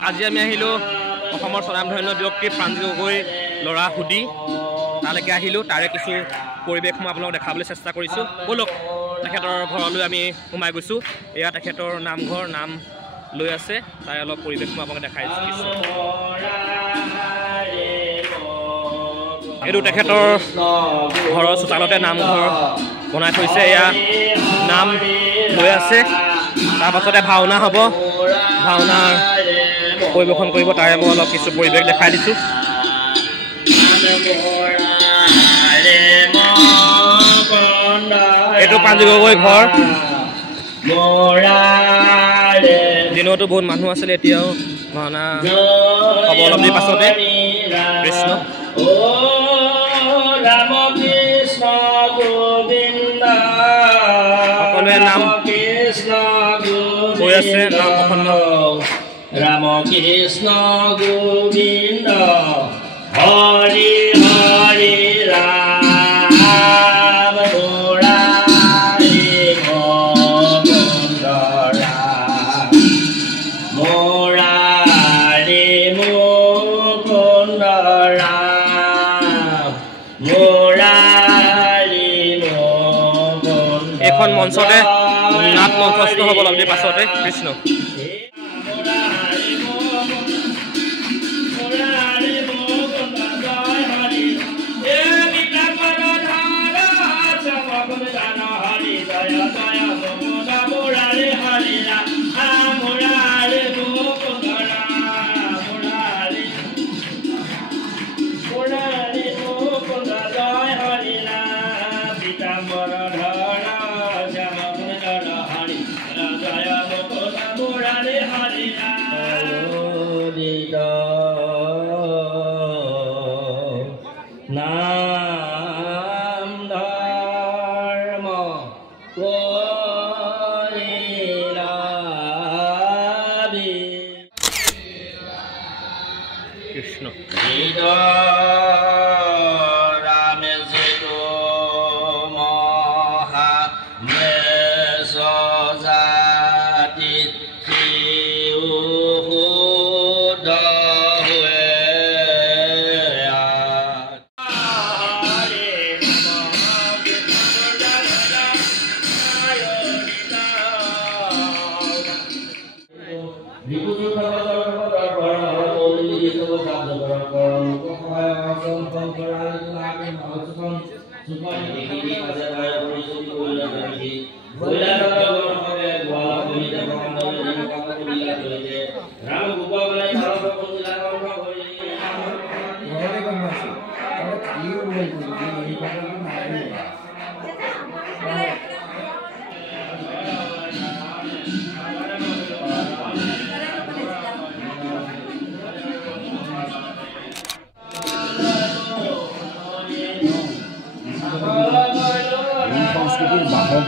আজি আমি আহিলো অসমৰ স্বনামধন্য ব্যক্তি প্ৰাঞ্জল গগৈ লৰা হুদি তালৈকে আহিলো তাৰে কিছু পৰিৱেশ মই আপোনাক দেখাবলৈ চেষ্টা কৰিছো বলক তেখেতৰ ঘৰলৈ আমি সোমাই গৈছো এয়া তেখেতৰ নামঘৰ নাম লৈ আছে তাই অলপ পৰিৱেশ মই আপোনাক দেখাইছো এটো তেখেতৰ ঘৰৰ চোতালতে নামঘৰ বনাই থৈছে এয়া নাম লৈ আছে তাৰ পাছতে ভাওনা হ'ব ভাওনাৰ পৰিবেশন কৰিব তাৰে মই অলপ কিছু পৰিৱেশ দেখাই দিছো এইটো প্ৰাঞ্জল গগৈ ঘৰ দিনতো বহুত মানুহ আছিলে এতিয়াও ভাওনা হ'ব অলপ দেৰি পাছতে কৃষ্ণ সকলোৱে নাম কৈ আছে নাম প্ৰসন্ন Ramo Krishna Govinda Hari Hari Ram Murari Mukunda Ram Murari Mukunda Ram Murari Mukunda এখন মঞ্চতে নাট মঞ্চস্থ হ'ব অলপ দেৰি পাছতে Krishna Nam Dharma Koiladi Krishna Rameseto Moha Mesozati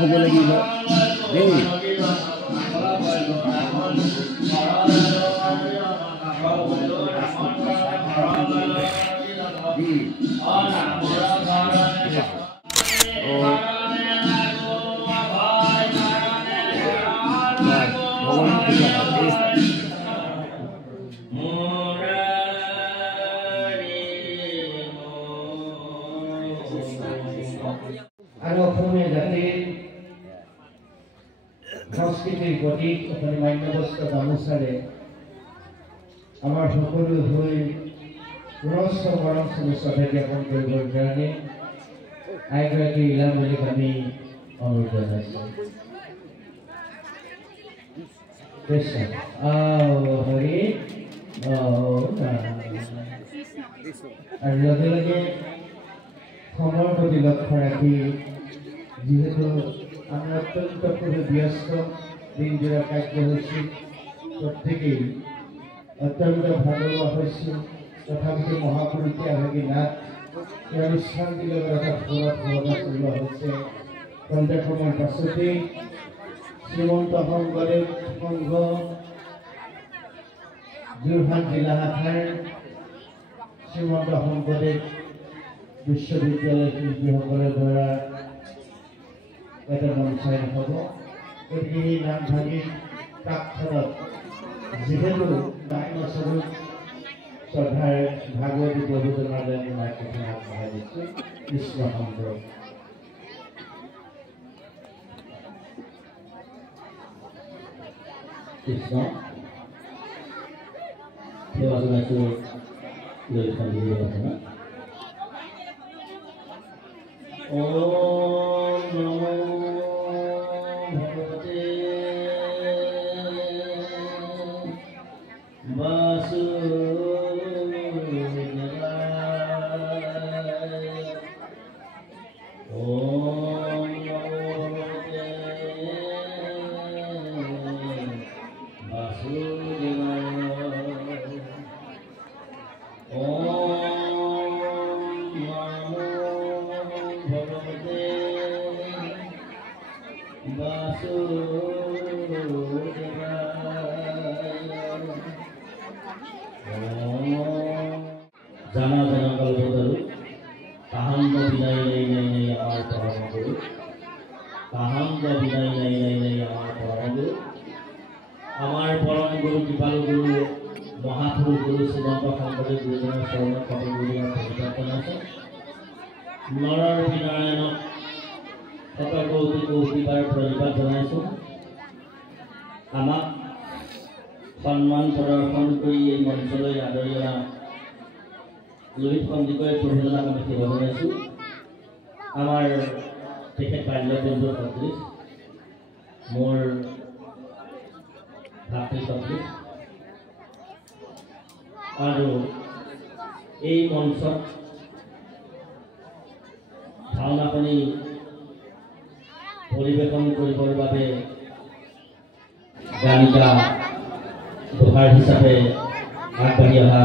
হ'ব লাগিব দেই আৰু অসমীয়া জাতিৰ সংস্কৃতিৰ প্ৰতীক মান্যবস্ত্ৰ গামোচাৰে আমাৰ সকলো হৈ পুৰস্ক মৰম শ্ৰদ্ধা জ্ঞাপন কৰিবৰ কাৰণে আইগৰাকী ইলাম বুলি আমি অনুৰোধ জনাইছোঁ কৃষ্ণ হৰি আৰু লগে লগে সময়ৰ প্ৰতি লক্ষ্য ৰাখি যিহেতু আমি অত্যন্ত খুবই ব্যস্ত দিনজোৰা কাৰ্যসূচী প্ৰত্যেকেই অত্যন্ত ভাগৰুৱা হৈছোঁ তথাপিতো মহাপুৰুষে আভাগী নাট এই অনুষ্ঠানবিলাকৰ এটা ঘৰত ঘৰতে চলোৱা হৈছে কণ্টেক্ট সময়ৰ পাছতেই শ্ৰীমন্ত শংকৰদেৱ সংঘ যোৰহাট জিলা শাখাৰ শ্ৰীমন্ত শংকৰদেৱ বিশ্ববিদ্যালয় শিল্পীসকলৰ দ্বাৰা এটা মঞ্চায়ন হ'ব গতিকে এই নামভাগী প্ৰাক্ষণত যিহেতু শ্ৰদ্ধাৰ ভাগৱতী প্ৰভুতৰ মাজে মই কথা আগবঢ়াই দিছোঁ কৃষ্ণ সংগ্ৰহ কৃষ্ণ সেৱা জনাইছোঁ লক্ষ্য দিব আপোনাৰ ওম নমো ভগৱতে জানা জানা কালবতারু কাহাঙ্গ বিদায় নেই নেই নেই আমার পরম গুরু কাহাঙ্গ বিদায় নেই নেই নেই আমার পরম গুরু আমার পরম গুরু কৃপালু গুরু মহাপুরুষ গুরু শ্রীমন্ত শংকৰদেৱ গুৰুজনাৰ চৰণত কপি গুৰুজনাৰ প্ৰণিপাত আছে নৰৰূপী নাৰায়ণক শত কৌটি কৌটিবাৰ প্ৰণিপাত জনাইছোঁ আমাক সন্মান প্ৰদৰ্শন কৰি এই মঞ্চলৈ আদৰি অনা লোহিত সন্দিকৈ প্ৰভুজনাক আমি সেৱা জনাইছোঁ আমাৰ তেখেত বাল্য বন্ধুৰ সদৃশ মোৰ ভাতৃ সদৃশ আৰু এই মঞ্চত ভাওনাখনি পৰিৱেশন কৰিবৰ বাবে গায়িকা দোহাৰ হিচাপে আগবাঢ়ি অহা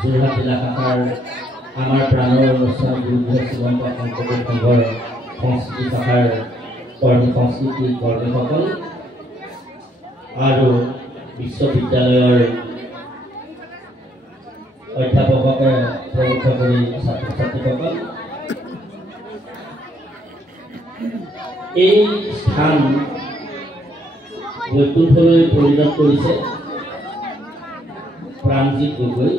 যোৰহাট জিলা শাখাৰ আমাৰ প্ৰাণৰ অনুষ্ঠান গুৰুদেৱ শ্ৰীমন্ত শংকৰদেৱ সংঘৰ সংস্কৃতি শাখাৰ কৰ্মী সংস্কৃতি কৰ্মীসকল আৰু বিশ্ববিদ্যালয়ৰ অধ্যাপককে প্ৰমুখ কৰি ছাত্ৰ ছাত্ৰীসকল এই স্থান বৈকুণ্ঠলৈ পৰিণত কৰিছে প্ৰাণজিৎ গগৈ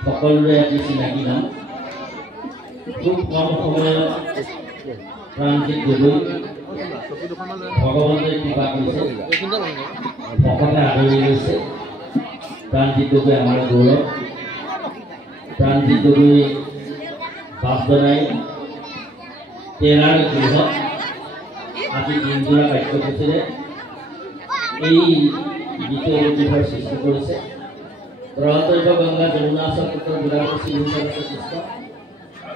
সকলোৰে এটি চিনাকি নাম খুব কম সময়ত প্ৰাণজিৎ গগৈ ভগৱন্তে কৃপা কৰিছে ভকতে আদৰি লৈছে প্ৰাণজিৎ গগৈ আমাৰ গৌৰৱ প্ৰাণজিৎ গগৈ বাপ জনাই তেৰাৰ গৃহত আজি দিনজোৰা কাৰ্যসূচীৰে এই গীত অনুগ্ৰহৰ সৃষ্টি কৰিছে ৰহতৈব গংগা যমুনা সপুত্ৰ গোদাবৰী হিচাপে কৃষ্ণ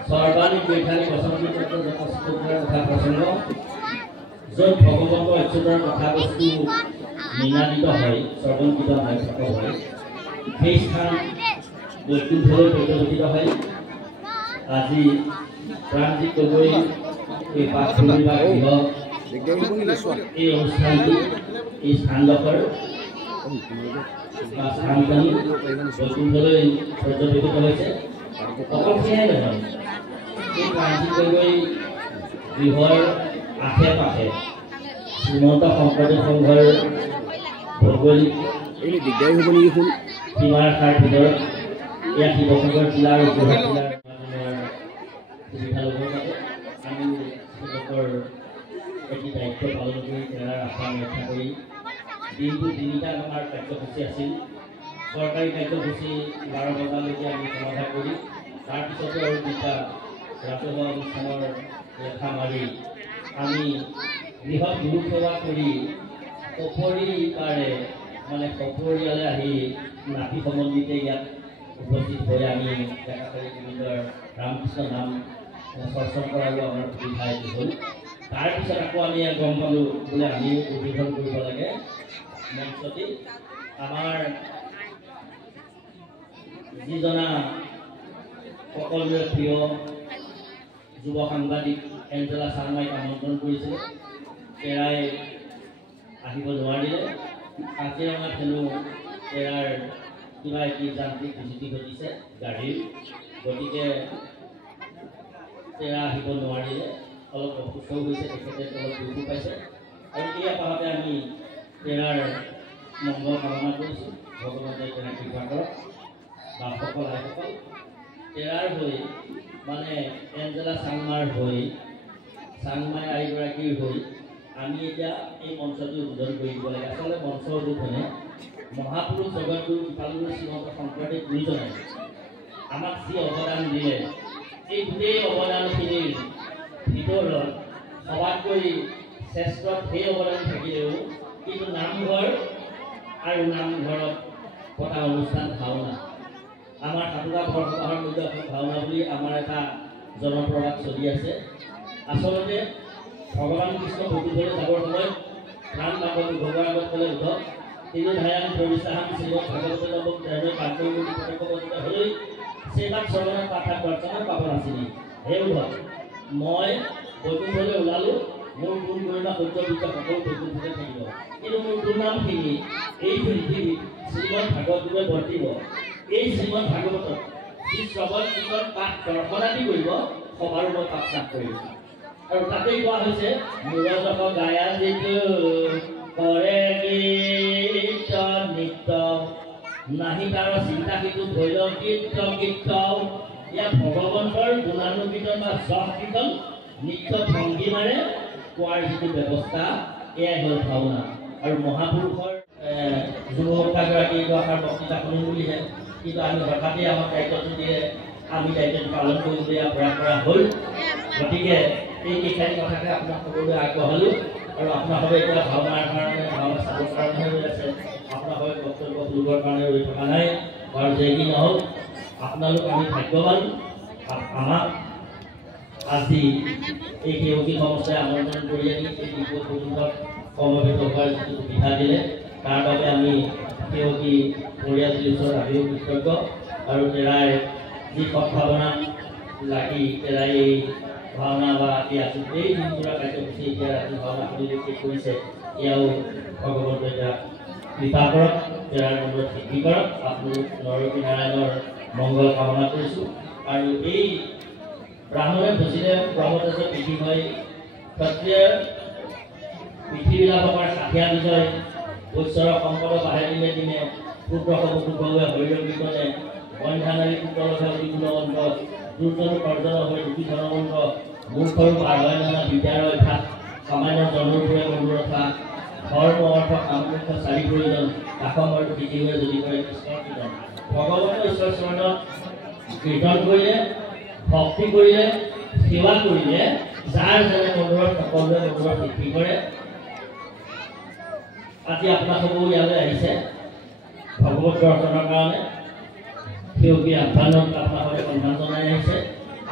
সৰ্বাণিক বৈঠালী বসন্তী তত্ত্ব যথস্পুত্ৰৰ কথা প্ৰসংগ য'ত ভগৱন্ত অচ্যুতৰ কথাবস্তু নিনাদিত হয় শ্ৰৱণকৃত হয় থকা হয় সেই স্থান বৈকুণ্ঠলৈ পৰিৱৰ্তিত হয় আজি প্ৰাণজিৎ গগৈ এই পাঠভূমি বা গৃহ এই অনুষ্ঠানটি এই স্থানডোখৰ বা স্থানখন বৈকুণ্ঠলৈ পৰ্যবেক্ষিত হৈছে অকল সেয়াই নহয় এই প্ৰাণজিৎ গগৈ গৃহৰ আশে পাশে শ্ৰীমন্ত শংকৰদেৱ সংঘৰ ভৌগোলিক সীমাৰেখাৰ ভিতৰত এয়া শিৱসাগৰ জিলা আৰু যোৰহাট জিলাৰ সুবিধা ল'বৰ বাবে আমি তেওঁলোকৰ এটি দায়িত্ব পালন কৰি তেৰাৰ আহ্বান ৰক্ষা কৰি দিনটো তিনিটা আমাৰ কাৰ্যসূচী আছিল চৰকাৰী কাৰ্যসূচী 12 বজালৈকে আমি সমাধা কৰি তাৰপিছতে আৰু দুটা ৰাজহুৱা অনুষ্ঠানৰ লেখা মাৰি আমি গৃহত গুৰু সেৱা কৰি সপৰিবাৰে মানে সপৰিয়ালে আহি নাতি সমন্বিতে ইয়াত উপস্থিত হৈ আমি একাকাৰী গোবিন্দৰ ৰামকৃষ্ণ নাম চৰ্চন কৰাৰো আমাৰ সুবিধা এটি হ'ল তাৰপিছত আকৌ আমি গম পালোঁ বোলে আমি উদ্বোধন কৰিব লাগে মঞ্চটি আমাৰ যিজনা সকলোৰে প্ৰিয় যুৱ সাংবাদিক এঞ্জেলা শৰ্মাইক আমন্ত্ৰণ কৰিছিলে তেৰাই আহিব নোৱাৰিলে কাজিৰঙাত হেনো তেৰাৰ কিবা এটি যান্ত্ৰিক বিজুতি ঘটিছে গাড়ীৰ গতিকে তেৰা আহিব নোৱাৰিলে অলপ অসুস্থ হৈছে তেখেতে অলপ দুখো পাইছে আৰু এই আপাহতে আমি তেৰাৰ মংগল কামনা কৰিছোঁ ভগৱতে তেনে কৃপা কৰক বাপসকল আইসকল তেৰাৰ হৈ মানে এঞ্জেলা চাংমাৰ হৈ চাংমাই আইগৰাকীৰ হৈ আমি এতিয়া এই মঞ্চটো উদ্বোধন কৰি দিব লাগে আচলতে মঞ্চৰ উদ্বোধনে মহাপুৰুষ জগতগুৰু কৃপালুগুৰু শ্ৰীমন্ত শংকৰদেৱ গুৰুজনে আমাক যি অৱদান দিলে এই গোটেই অৱদানখিনিৰ ভিতৰত সবাতকৈ শ্ৰেষ্ঠ সেই অৱদান থাকিলেও কিন্তু নামঘৰ আৰু নামঘৰত পতা অনুষ্ঠান ভাওনা আমাৰ সাধুকা বৰসবাহৰ মধ্যে এখন ভাওনা বুলি আমাৰ এটা জনপ্ৰবাদ চলি আছে আচলতে ভগৱান কৃষ্ণ ভক্তিলৈ যাবৰ সময়ত প্ৰাণ বাবদ ভগৱান আগত ক'লে উদ্ধৱ তিনি ধায়ান পৰিচাহান শ্ৰীমদ ভাগৱত নৱম তেনে কাৰ্যমূৰ্তি প্ৰত্যক্ষবদ্ধ হৈ সেইবাক চৰণত পাঠা দৰ্শনত পাব নাছিলি হে উদ্ধৱ মই বৈকুণ্ঠলৈ ওলালোঁ মোৰ গুণ গৰিমা সূৰ্য বিদ্যা সকলো বৈকুণ্ঠতে থাকিব কিন্তু মোৰ দুৰ্নামখিনি এই পৃথিৱীত শ্ৰীমদ ভাগৱতলৈ বৰ্তিব এই শ্ৰীমদ ভাগৱতত যি শ্ৰৱণ কীৰ্তন পাঠ দৰ্শনাদি কৰিব সবাৰো মই পাঠ লাভ কৰিম আৰু তাতেই কোৱা হৈছে মূৰজক গায়া যিটো কৰে গীত নৃত্য নাহি তাৰ চিন্তা সিটো ধৈল কীৰ্ত কীৰ্ত ইয়াত ভগৱন্তৰ গুণানুকীৰ্তন বা যশ কীৰ্তন নৃত্য ভংগীমাৰে কোৱাৰ যিটো ব্যৱস্থা এয়াই হ'ল ভাওনা আৰু মহাপুৰুষৰ যুৱবক্তাগৰাকী এষাৰ বক্তৃতা শুনিম বুলিহে কিন্তু আমি হঠাতেই আমাক দায়িত্বটো দিয়ে আমি দায়িত্বটো পালন কৰিবলৈ প্ৰয়াস কৰা হ'ল গতিকে এই কেইটাই কথাকে আপোনাক সকলোৱে আগবঢ়ালোঁ আৰু আপোনালোকে এতিয়া ভাওনাৰ কাৰণে ভাওনা চাবৰ কাৰণে ৰৈ আছে আপোনালোকে বক্তব্য শুনিবৰ কাৰণে ৰৈ থকা নাই বাৰু যে কি নহওক আপোনালোক আমি ভাগ্যৱান আমাক আজি এই সেউকী সংস্থাই আমন্ত্ৰণ কৰি আনি এই বিপদ প্ৰসংগত সমবেত হোৱাৰ যিটো সুবিধা দিলে তাৰ বাবে আমি সেউকী পৰিয়ালটিৰ ওচৰত আমিও কৃতজ্ঞ আৰু তেৰাই যি সদ্ভাৱনা লাগি তেৰাই এই ভাওনা বা ৰাতি আছোঁ এই দিনটোৰা কাৰ্যসূচী এতিয়া ৰাতি ভাওনা সুবিধা কৰিছে এয়াও ভগৱন্তে এতিয়া কৃপা কৰক তেৰাৰ মনত সিদ্ধি কৰক আপোনালোক নৰপী নাৰায়ণৰ মংগল কামনা কৰিছোঁ আৰু এই ব্ৰাহ্মণে বুজিলে ব্ৰহ্মতেজৰ বিধি হয় ক্ষত্ৰিয় পৃথিৱীলাভকৰ ষাঠিয়া বিজয় ঐশ্বৰৰ সম্পদ বাঢ়ে দিনে দিনে পুত্ৰসমূহে হৰিৰ কীৰ্তনে বন্ধানাৰী পুত্ৰলভে অতি গুণৱন্ত দুৰ্জন কৰ্জন হৈ দুখী ধনৱন্ত মূৰ্খৰো পাৰ হয় নানা বিদ্যাৰ অভ্যাস সামান্য জনৰপুৰে অনুৰথা ধৰ্ম অৰ্থ কামমুখ্য চাৰি প্ৰয়োজন কাষম আৰু বিধি হৈ যদি কৰে কৃষ্ণৰ কীৰ্তন ভগৱন্তৰ ঈশ্বৰ চৰণত কীৰ্তন কৰিলে ভক্তি কৰিলে সেৱা কৰিলে যাৰ যেনে মনোৰত সকলোৱে মনোৰত বৃদ্ধি কৰে আজি আপোনালোকো ইয়ালৈ আহিছে ভগৱত দৰ্শনৰ কাৰণে সেউকী আহ্বানত আপোনালোকে সন্মান জনাই আহিছে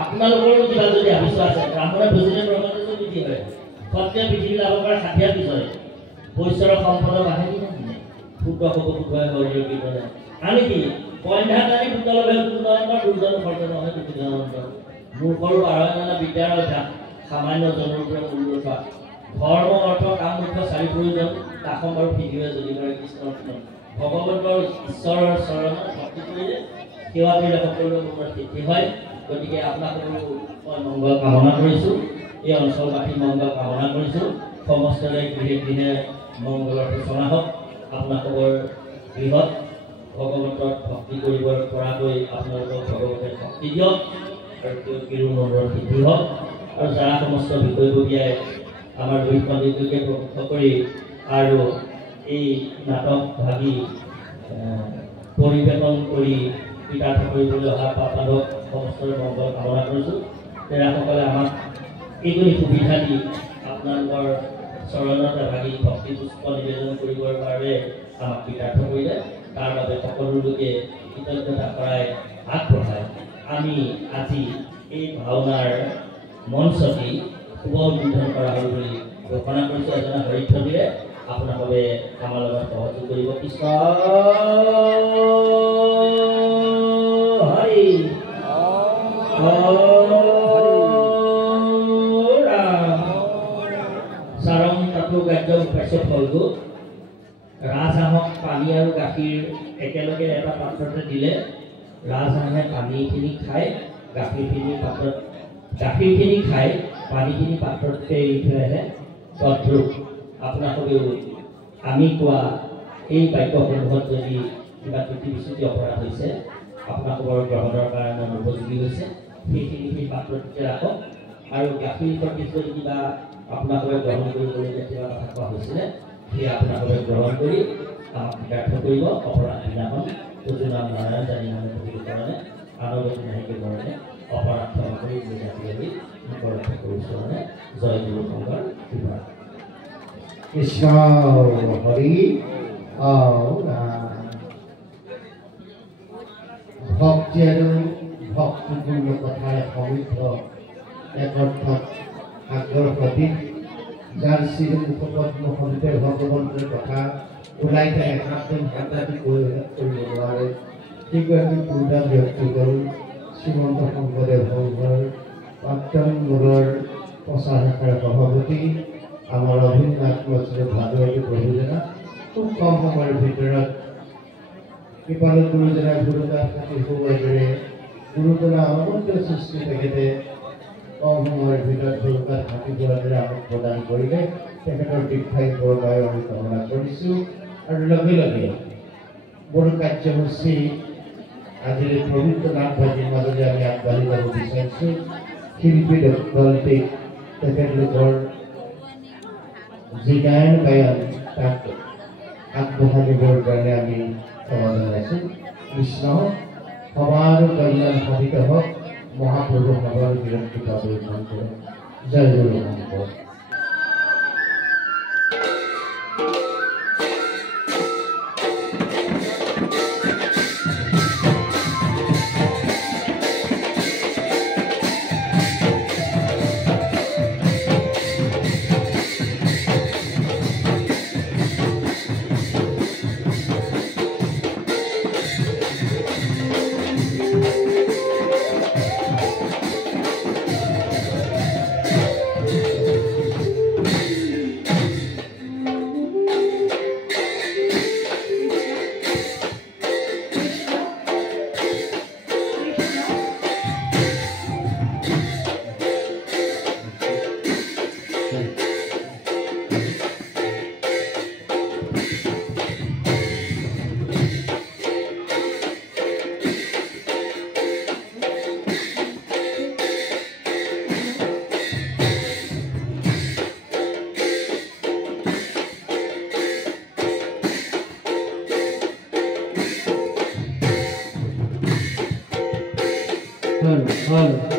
আপোনালোকৰো কিবা যদি আৱশ্যক আছে ব্ৰাহ্মণে বুজিলে ব্ৰহ্মতেজৰ বিধি হয় ক্ষত্ৰিয় পৃথিৱী লাভকৰ ষাঠিয়া বিজয় ঐশ্বৰৰ সম্পদ বাঢ়ে দিনে দিনে পুত্ৰসমূহে হৰিৰ কীৰ্তনে আমি কি বন্ধানাৰী পুত্ৰলভে গুণৱন্ত দুৰ্জন কৰ্জন হয় দুখী ধনৱন্ত মূৰ্খৰো পাৰ হয় নানা বিদ্যাৰ অভ্যাস সামান্য জনৰপুৰে অনুৰথা ধৰ্ম অৰ্থ কামমুখ্য চাৰি প্ৰয়োজন কাষম আৰু পৃথিৱীয়ে যদি কৰে কৃষ্ণৰ কীৰ্তন ভগৱন্তৰ ঈশ্বৰৰ চৰণত ভক্তি কৰিলে সেৱা কৰিলে সকলোৰে মনৰ সিদ্ধি হয় গতিকে আপোনালোকৰো মই মংগল কামনা কৰিছোঁ এই অঞ্চলবাসীৰ মংগল কামনা কৰিছোঁ সমস্তৰে গৃহে গৃহে মংগলৰ সূচনা হওক আপোনালোকৰ গৃহত ভগৱন্তক ভক্তি কৰিব পৰাকৈ আপোনালোকক ভগৱতে শক্তি দিয়ক আৰু তেওঁ মনৰ সিদ্ধি হওক আৰু যাৰা সমস্ত বিষয়ববীয়াই আমাৰ দুই পণ্ডিতকে প্ৰমুখ কৰি আৰু এই নাটক ভাবি পৰিৱেশন কৰি কৃতাৰ্থ কৰিবলৈ অহা পাপাদক সমস্তৰে মংগল কামনা কৰিছোঁ তেৰাসকলে আমাক এইখিনি সুবিধা দি আপোনালোকৰ চৰণত ভাগি ভক্তি পুষ্প নিবেদন কৰিবৰ বাবে আমাক কৃতাৰ্থ কৰিলে তাৰ বাবে সকলো লোকে কৃতজ্ঞতা কৰাই আগবঢ়ায় আমি আজি এই ভাওনাৰ মঞ্চটি শুভ উদ্বোধন কৰা হ'ল বুলি ঘোষণা কৰিছোঁ এজনে হৰিধ্বনিৰে আপোনালোকে আমাৰ লগত সহযোগ কৰিব কৃষ্ণ হৰি চাৰং তাতো গাদ্য উপাস্য ফলগু ৰাজহাঁহক পানী আৰু গাখীৰ একেলগে এটা পাত্ৰতে দিলে ৰাজহাঁহে পানীখিনি খাই গাখীৰখিনি খাই পানীখিনি পাত্ৰতে এৰি থৈ আহে তদ্ৰূপ আপোনালোকেও আমি কোৱা এই বাক্যসমূহত যদি কিবা ত্ৰুটি বিচ্যুতি অপৰাধ হৈছে আপোনালোকৰ গ্ৰহণৰ কাৰণে উপযোগী হৈছে সেইখিনি সেই পাত্ৰটোতে ৰাখক আৰু গাখীৰ পিছত যদি কিবা আপোনালোকে গ্ৰহণ কৰিবলগীয়া কিবা কথা কোৱা হৈছিলে সেই আপোনালোকে গ্ৰহণ কৰি ব্যৰ্থ কৰিব অপৰাধ দিনাখন নাম নাৰায়ণ জানি নামে প্ৰতিটো কাৰণে আনগতি নাহিকে কাৰণে অপৰাধ ক্ষমা কৰি জাতি ৰক্ষা কৰিছোঁ মানে জয় গুৰু শংকৰ কৃপা কৃষ্ণ হৰি ভক্তি আৰু ভক্তিপূৰ্ণ কথাৰে সমৃদ্ধ এক অৰ্থত আগ্ৰহ প্ৰতীক যাৰ শ্ৰীমুখপদ্ম সমিতিৰ ভগৱন্তৰ কথা ওলাই থাকে একদম হাতাহাতি কৰিব নোৱাৰে সেইগৰাকী পূৰ্ণা ব্যক্তিগণ শ্ৰীমন্ত শংকৰদেৱ সংঘৰ প্ৰাক্তন মূলৰ প্ৰচাৰ শাখাৰ সভাপতি আমাৰ অভিন্ন আত্মশ্ৰী ভাদুৱাৰী প্ৰভুজনা খুব কম সময়ৰ ভিতৰত কৃপালত গুৰুজনা গুৰুদাস কাটি সৌবাইদৰে গুৰুজনা অনন্ত সৃষ্টি তেখেতে কম সময়ৰ ভিতৰত গুৰুদাস কাটি যোৱাদৰে আমাক প্ৰদান কৰিলে তেখেতৰ দীৰ্ঘায়ুৰ বাবে আমি কামনা কৰিছোঁ আৰু লগে লগে মোৰ কাৰ্যসূচী আজিৰ পবিত্ৰ নাম ভাজিৰ মাজতে আমি আগবাঢ়ি যাব বিচাৰিছোঁ শিল্পী দলটিক তেখেতলোকৰ যি গায়ন তাক আগবঢ়াই দিবৰ কাৰণে আমি ক্ষমা জনাইছোঁ কৃষ্ণ সবাৰ কল্যাণ সাধিত হওক মহাপ্ৰভু সবাৰ বিৰক্তি পাবলৈ মন কৰক জয় গুৰু শংকৰ Halo.